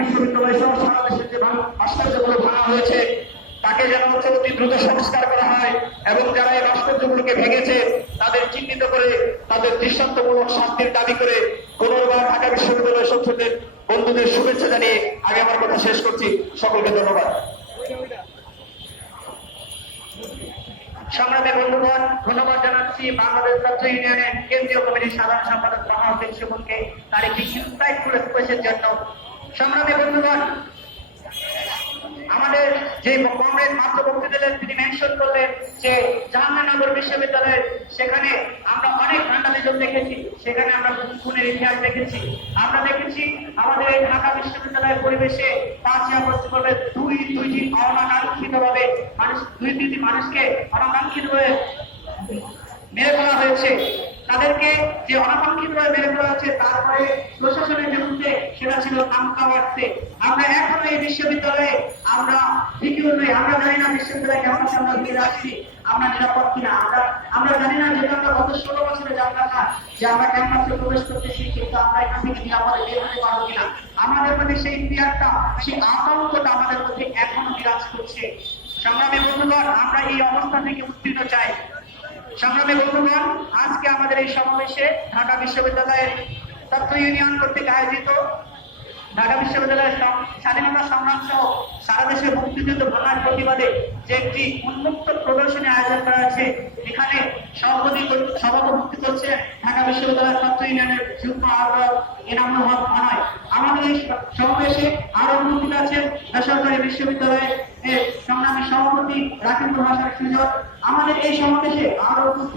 বিশ্ববিদ্যালয় সহ সারা দেশের যে ভাস্কর্যগুলো ভাঙা হয়েছে তাকে যেন অতি দ্রুত সংস্কার করা হয় এবং যারা এই ভাস্কর্যগুলোকে ভেঙেছে তাদের চিহ্নিত করে তাদের দৃষ্টান্তমূলক শাস্তির দাবি করে পুনর্বার ঢাকা বিশ্ববিদ্যালয় সংসদের বন্ধুদের শুভেচ্ছা জানিয়ে আগে আমার কথা শেষ করছি। সকলকে ধন্যবাদ। সংগ্রামী বন্ধুগণ, ধন্যবাদ জানাচ্ছি বাংলাদেশ ছাত্র ইউনিয়নের কেন্দ্রীয় কমিটির সাধারণ সম্পাদক বাহাউদ্দিন সুমনকে তার একটি ইনসাইটফুল এক্সপ্রেসের জন্য। সংগ্রামী বন্ধুগণ, আমাদের যে কমরেড মাত্র বক্তৃতা দিলেন তিনি মেনশন করলেন যে জাহাঙ্গীরনগর বিশ্ববিদ্যালয়ের সেখানে আমরা অনেক ভ্যান্ডালিজম দেখেছি, সেখানে আমরা খুনের ইতিহাস দেখেছি, আমরা দেখেছি আমাদের এই ঢাকা বিশ্ববিদ্যালয়ের পরিবেশে 5ই আগস্ট পর্বে দুইটি অনাকাঙ্ক্ষিত ভাবে দুইটি মানুষকে অনাকাঙ্ক্ষিত ভাবে মেরে ফেলা হয়েছে। তাদেরকে যে অনাকাঙ্ক্ষিত ভাবে মেরে ফেলা হয়েছে তারপরে প্রশাসনের বিরুদ্ধে সেটা ছিল থামকাওয়ার্সে। আমরা এখনো এই বিশ্ববিদ্যালয়ে আমরা সিকিউর নই, আমরা জানি না বিশ্ববিদ্যালয়ে কেমন আছে, আমরা ফিরে আসছি, আমরা নিরাপদ কিনা, আমরা জানি না যেটা আমরা গত 16 বছরে জানতাম না যে আমরা ক্যাম্পাসে প্রবেশ করতেছি কিন্তু আমরা এখান থেকে নিরাপদে বের হতে পারবো কিনা। আমাদের মধ্যে সেই ফিয়ারটা, সেই আতঙ্কটা আমাদের মধ্যে এখনো বিরাজ করছে। সংগ্রামী বন্ধুগণ, আমরা এই অবস্থা থেকে উত্তীর্ণ চাই। সংগ্রামী বন্ধুগণ, আজকে আমাদের এই সমাবেশে ঢাকা বিশ্ববিদ্যালয়ের ছাত্র ইউনিয়ন কর্তৃক আয়োজিত ঢাকা বিশ্ববিদ্যালয়ের স্বাধীনতা সংগ্রাম সহ সারা দেশে মুক্তিযুদ্ধ ভাঙার প্রতিবাদে যে একটি উন্মুক্ত প্রদর্শনী আয়োজন করা হয়েছে, এখানে সভাপতি করছে ঢাকা বিশ্ববিদ্যালয়ের ছাত্র ইউনিয়নের যুগ্ম আহ্বায়ক এনামুল হক অনয়। আমাদের এই সমাবেশে আরো উপস্থিত আছেন বেসরকারি বিশ্ববিদ্যালয়ের সংগ্রামী সভাপতি রাকিবুল হাসান সুজন। আমাদের এই সমাবেশে আরো